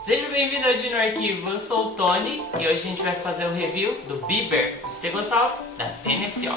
Seja bem-vindo ao Dino Arquivo, eu sou o Tony e hoje a gente vai fazer o review do Bieber, o estegossauro da PNSO.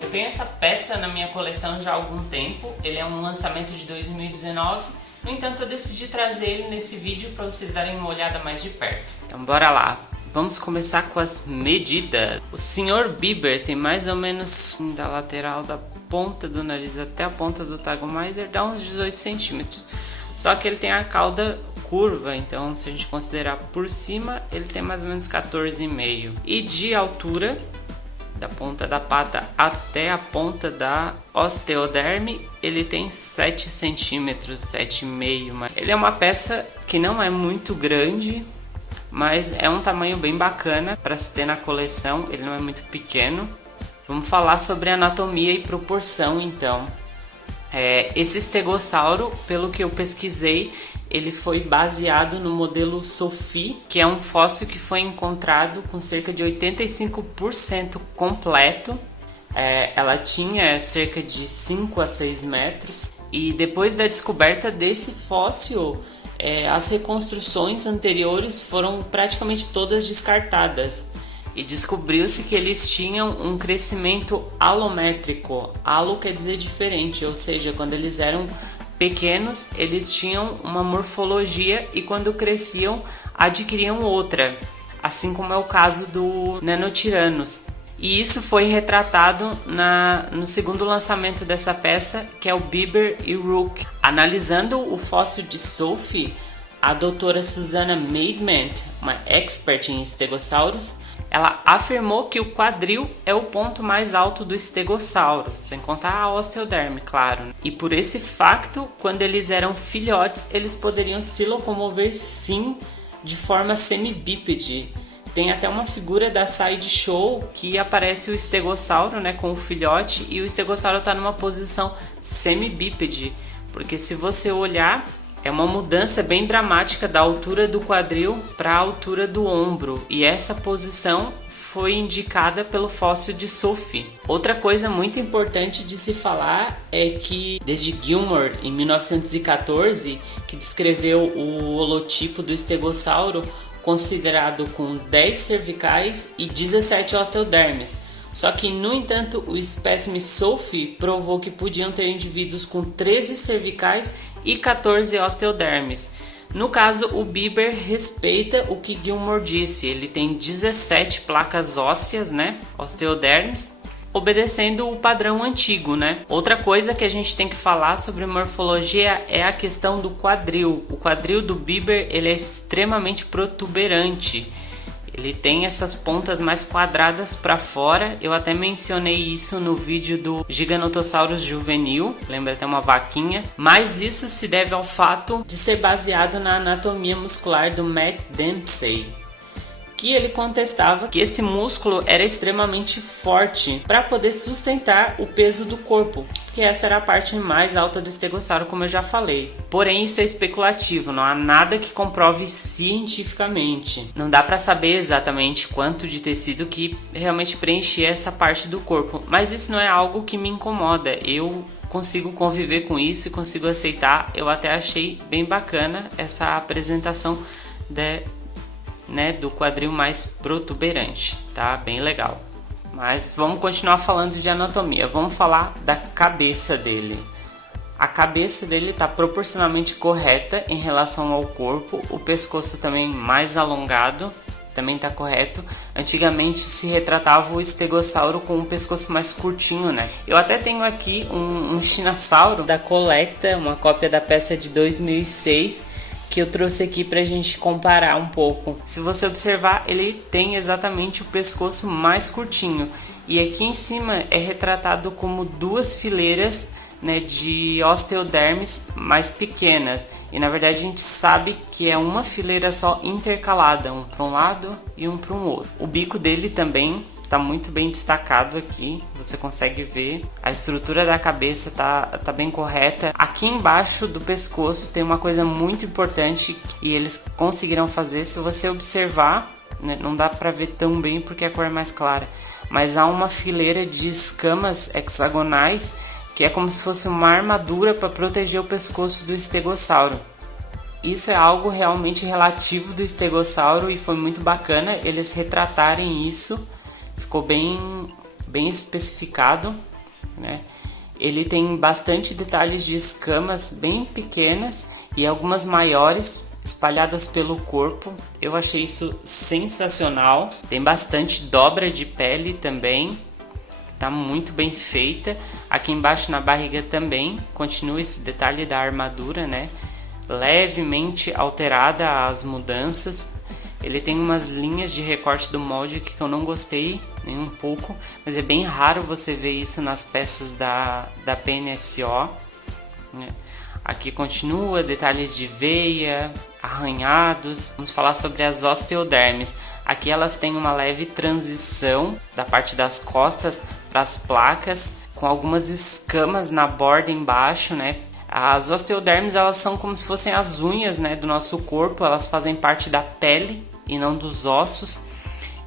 Eu tenho essa peça na minha coleção já há algum tempo, ele é um lançamento de 2019, no entanto eu decidi trazer ele nesse vídeo para vocês darem uma olhada mais de perto. Então bora lá! Vamos começar com as medidas. O Sr. Bieber tem mais ou menos da lateral da ponta do nariz até a ponta do Tagomizer, dá uns 18 centímetros. Só que ele tem a cauda curva, então se a gente considerar por cima, ele tem mais ou menos 14,5. E de altura, da ponta da pata até a ponta da osteoderme, ele tem 7 centímetros, 7,5. Ele é uma peça que não é muito grande, mas é um tamanho bem bacana para se ter na coleção, ele não é muito pequeno. Vamos falar sobre anatomia e proporção então. Esse estegossauro, pelo que eu pesquisei, ele foi baseado no modelo Sophie, que é um fóssil que foi encontrado com cerca de 85% completo. Ela tinha cerca de 5 a 6 metros e depois da descoberta desse fóssil, as reconstruções anteriores foram praticamente todas descartadas. E descobriu-se que eles tinham um crescimento alométrico. Alo quer dizer diferente, ou seja, quando eles eram pequenos, eles tinham uma morfologia e quando cresciam, adquiriam outra. Assim como é o caso do Nanothyrannus. E isso foi retratado no segundo lançamento dessa peça, que é o Bieber e Rook. Analisando o fóssil de Sophie, a doutora Susanna Maidment, uma expert em estegossauros, ela afirmou que o quadril é o ponto mais alto do estegossauro, sem contar a osteoderme, claro. E por esse facto, quando eles eram filhotes, eles poderiam se locomover sim de forma semibípede. Tem até uma figura da Sideshow que aparece o estegossauro, né, com o filhote, e o estegossauro está numa posição semibípede, porque se você olhar, é uma mudança bem dramática da altura do quadril para a altura do ombro, e essa posição foi indicada pelo fóssil de Sophie. Outra coisa muito importante de se falar é que desde Gilmore, em 1914, que descreveu o holotipo do estegossauro, considerado com 10 cervicais e 17 osteodermes. Só que, no entanto, o espécime Sophie provou que podiam ter indivíduos com 13 cervicais e 14 osteodermes. No caso, o Bieber respeita o que Gilmore disse, ele tem 17 placas ósseas, né, osteodermes, obedecendo o padrão antigo, né? Outra coisa que a gente tem que falar sobre morfologia é a questão do quadril. O quadril do Bieber, ele é extremamente protuberante. Ele tem essas pontas mais quadradas para fora. Eu até mencionei isso no vídeo do Giganotosaurus juvenil, lembra até uma vaquinha. Mas isso se deve ao fato de ser baseado na anatomia muscular do Matt Dempsey, que ele contestava que esse músculo era extremamente forte para poder sustentar o peso do corpo, que essa era a parte mais alta do estegossauro, como eu já falei. Porém, isso é especulativo, não há nada que comprove cientificamente. Não dá para saber exatamente quanto de tecido que realmente preenchia essa parte do corpo, mas isso não é algo que me incomoda. Eu consigo conviver com isso e consigo aceitar. Eu até achei bem bacana essa apresentação do quadril mais protuberante, tá? Bem legal. Mas vamos continuar falando de anatomia. Vamos falar da cabeça dele. A cabeça dele está proporcionalmente correta em relação ao corpo. O pescoço também mais alongado, também está correto. Antigamente se retratava o estegossauro com um pescoço mais curtinho, né? Eu até tenho aqui um Chinossauro da Collecta, uma cópia da peça de 2006, que eu trouxe aqui pra gente comparar um pouco. Se você observar, ele tem exatamente o pescoço mais curtinho. E aqui em cima é retratado como duas fileiras, né, de osteodermes mais pequenas. E na verdade a gente sabe que é uma fileira só intercalada, um para um lado e um para um outro. O bico dele também está muito bem destacado aqui, você consegue ver. A estrutura da cabeça tá bem correta. Aqui embaixo do pescoço tem uma coisa muito importante e eles conseguiram fazer. Se você observar, né, não dá para ver tão bem porque a cor é mais clara, mas há uma fileira de escamas hexagonais que é como se fosse uma armadura para proteger o pescoço do estegossauro. isso é algo realmente relativo do estegossauro e foi muito bacana eles retratarem isso. Ficou bem especificado, né? Ele tem bastante detalhes de escamas bem pequenas e algumas maiores espalhadas pelo corpo. Eu achei isso sensacional. Tem bastante dobra de pele também. Tá muito bem feita. Aqui embaixo na barriga também continua esse detalhe da armadura, né? Levemente alterada as mudanças. Ele tem umas linhas de recorte do molde que eu não gostei nem um pouco, mas é bem raro você ver isso nas peças da PNSO, né? Aqui continua detalhes de veia, arranhados. Vamos falar sobre as osteodermes. Aqui elas têm uma leve transição da parte das costas para as placas, com algumas escamas na borda embaixo, né? As osteodermes, elas são como se fossem as unhas, né, do nosso corpo. Elas fazem parte da pele e não dos ossos.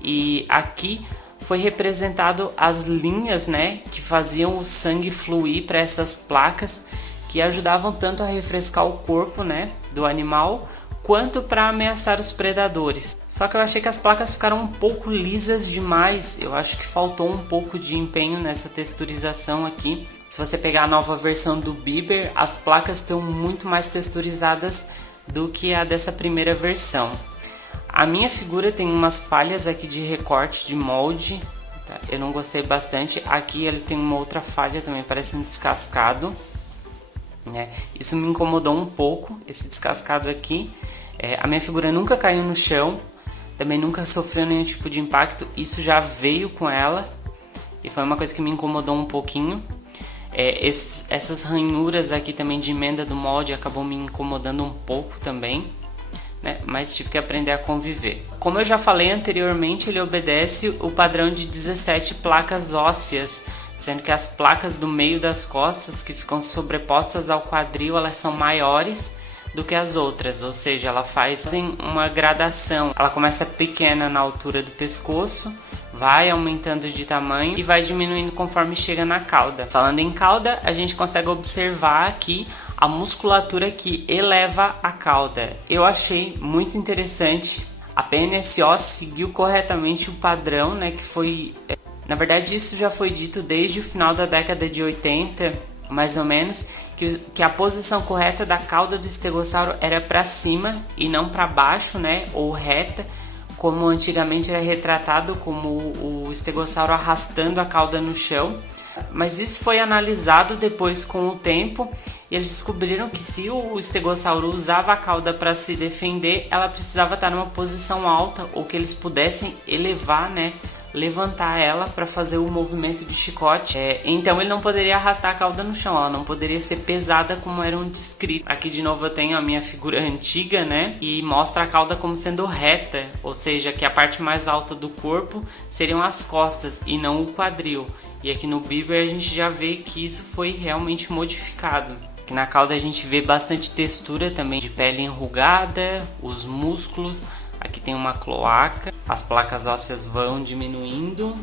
E aqui foi representado as linhas, né, que faziam o sangue fluir para essas placas, que ajudavam tanto a refrescar o corpo, né, do animal, quanto para ameaçar os predadores. Só que eu achei que as placas ficaram um pouco lisas demais. Eu acho que faltou um pouco de empenho nessa texturização aqui. Se você pegar a nova versão do Bieber, as placas estão muito mais texturizadas do que a dessa primeira versão. A minha figura tem umas falhas aqui de recorte de molde, tá? Eu não gostei bastante. Aqui ele tem uma outra falha também, parece um descascado, né? Isso me incomodou um pouco, esse descascado aqui. A minha figura nunca caiu no chão, também nunca sofreu nenhum tipo de impacto. Isso já veio com ela e foi uma coisa que me incomodou um pouquinho. Essas ranhuras aqui também de emenda do molde acabou me incomodando um pouco também, né? Mas tive que aprender a conviver. Como eu já falei anteriormente, ele obedece o padrão de 17 placas ósseas, sendo que as placas do meio das costas, que ficam sobrepostas ao quadril, elas são maiores do que as outras, ou seja, ela faz uma gradação. Ela começa pequena na altura do pescoço, vai aumentando de tamanho e vai diminuindo conforme chega na cauda. Falando em cauda, a gente consegue observar aqui a musculatura que eleva a cauda. Eu achei muito interessante. A PNSO seguiu corretamente o padrão, né, que foi... Na verdade, isso já foi dito desde o final da década de 80, mais ou menos, que a posição correta da cauda do estegossauro era para cima e não para baixo, né, ou reta, como antigamente era retratado como o estegossauro arrastando a cauda no chão. Mas isso foi analisado depois com o tempo e eles descobriram que se o estegossauro usava a cauda para se defender, ela precisava estar numa posição alta ou que eles pudessem elevar, né, levantar ela para fazer o movimento de chicote. Então ele não poderia arrastar a cauda no chão, ela não poderia ser pesada como era um descrito. Aqui de novo eu tenho a minha figura antiga, né, e mostra a cauda como sendo reta, ou seja, que a parte mais alta do corpo seriam as costas e não o quadril. E aqui no Bieber a gente já vê que isso foi realmente modificado. Aqui na cauda a gente vê bastante textura também de pele enrugada, os músculos. Aqui tem uma cloaca, as placas ósseas vão diminuindo.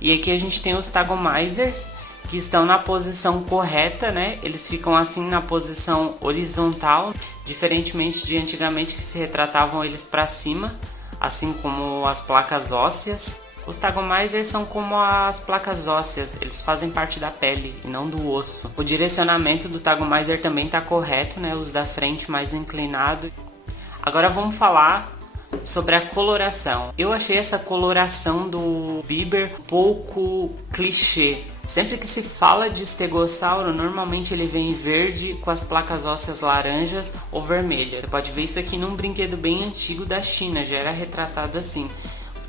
E aqui a gente tem os tagomizers, que estão na posição correta, né? Eles ficam assim na posição horizontal, diferentemente de antigamente que se retratavam eles para cima, assim como as placas ósseas. Os tagomizers são como as placas ósseas, eles fazem parte da pele e não do osso. O direcionamento do tagomizer também está correto, né? Os da frente mais inclinado. Agora vamos falar sobre a coloração. Eu achei essa coloração do Bieber um pouco clichê. Sempre que se fala de estegossauro, normalmente ele vem verde com as placas ósseas laranjas ou vermelhas. Você pode ver isso aqui num brinquedo bem antigo da China, já era retratado assim.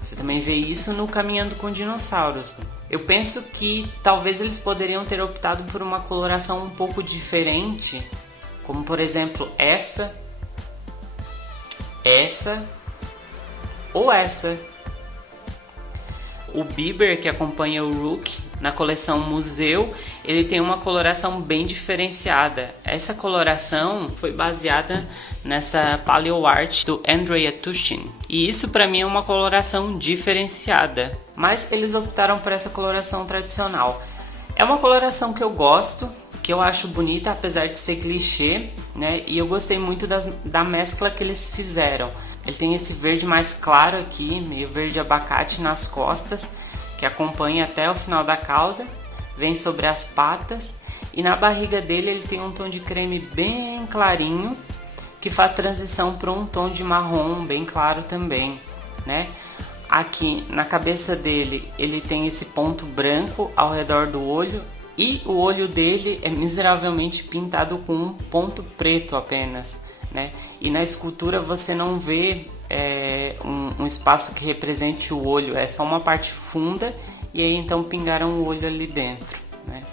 Você também vê isso no Caminhando com Dinossauros. Eu penso que talvez eles poderiam ter optado por uma coloração um pouco diferente, como por exemplo essa ou essa. O Bieber, que acompanha o Rook na coleção Museu, ele tem uma coloração bem diferenciada. Essa coloração foi baseada nessa paleo art do Andrea Tushin. E isso para mim é uma coloração diferenciada. Mas eles optaram por essa coloração tradicional. É uma coloração que eu gosto, que eu acho bonita, apesar de ser clichê. né? E eu gostei muito da mescla que eles fizeram. Ele tem esse verde mais claro aqui, meio verde abacate nas costas, que acompanha até o final da cauda, vem sobre as patas, e na barriga dele ele tem um tom de creme bem clarinho, que faz transição para um tom de marrom bem claro também, né? Aqui na cabeça dele ele tem esse ponto branco ao redor do olho, e o olho dele é miseravelmente pintado com um ponto preto apenas, né? E na escultura você não vê um espaço que represente o olho, é só uma parte funda, e aí então pingaram o olho ali dentro, né?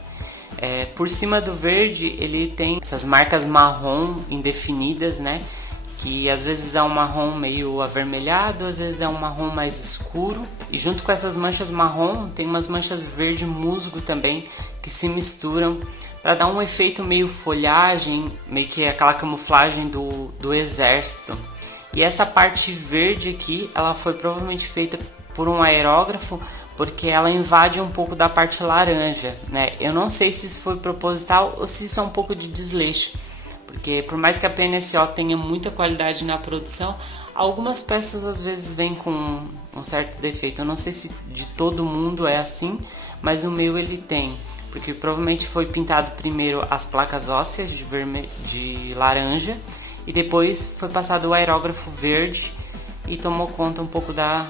Por cima do verde ele tem essas marcas marrom indefinidas, né? Que às vezes é um marrom meio avermelhado, às vezes é um marrom mais escuro. E junto com essas manchas marrom tem umas manchas verde musgo também, que se misturam para dar um efeito meio folhagem, meio que aquela camuflagem do exército. E essa parte verde aqui, ela foi provavelmente feita por um aerógrafo, porque ela invade um pouco da parte laranja, né? Eu não sei se isso foi proposital ou se isso é um pouco de desleixo, porque por mais que a PNSO tenha muita qualidade na produção, algumas peças às vezes vêm com um certo defeito. Eu não sei se de todo mundo é assim, mas o meu ele tem, porque provavelmente foi pintado primeiro as placas ósseas de laranja, e depois foi passado o aerógrafo verde e tomou conta um pouco da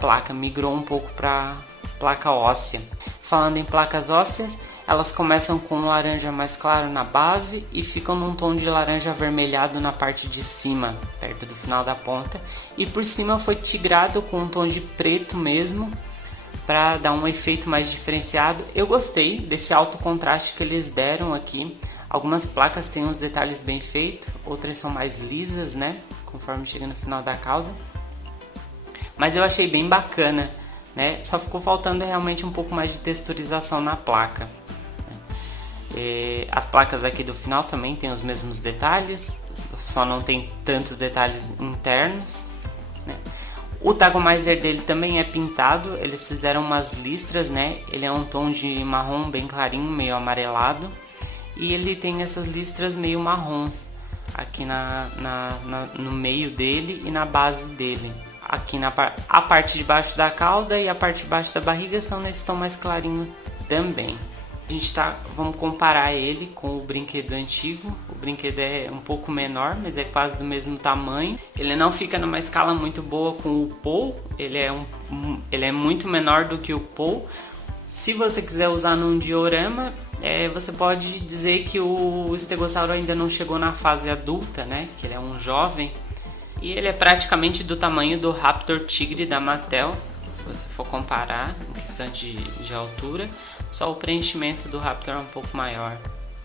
placa, migrou um pouco para placa óssea. Falando em placas ósseas, elas começam com um laranja mais claro na base e ficam num tom de laranja avermelhado na parte de cima, perto do final da ponta, e por cima foi tigrado com um tom de preto mesmo, para dar um efeito mais diferenciado. Eu gostei desse alto contraste que eles deram aqui. Algumas placas têm uns detalhes bem feitos, outras são mais lisas, né, conforme chega no final da cauda. Mas eu achei bem bacana, né? Só ficou faltando realmente um pouco mais de texturização na placa. As placas aqui do final também tem os mesmos detalhes, só não tem tantos detalhes internos, né? O Tagomizer dele também é pintado, eles fizeram umas listras, né? Ele é um tom de marrom bem clarinho, meio amarelado, e ele tem essas listras meio marrons aqui no meio dele e na base dele. Aqui a parte de baixo da cauda e a parte de baixo da barriga são nesse tom mais clarinho também. Vamos comparar ele com o brinquedo antigo. O brinquedo é um pouco menor, mas é quase do mesmo tamanho. Ele não fica numa escala muito boa com o Paul. Ele é muito menor do que o Paul. Se você quiser usar num diorama, você pode dizer que o estegossauro ainda não chegou na fase adulta, né? Que ele é um jovem. E ele é praticamente do tamanho do Raptor Tigre da Mattel, se você for comparar em questão de altura. Só o preenchimento do Raptor é um pouco maior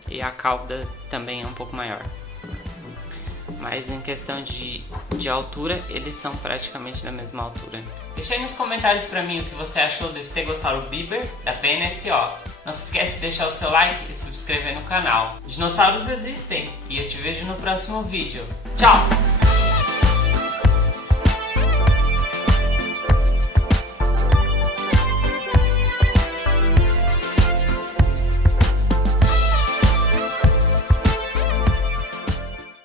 e a cauda também é um pouco maior. Mas em questão de altura, eles são praticamente da mesma altura. Deixa aí nos comentários pra mim o que você achou do Estegossauro Biber da PNSO. Não se esquece de deixar o seu like e se inscrever no canal. Dinossauros existem e eu te vejo no próximo vídeo. Tchau!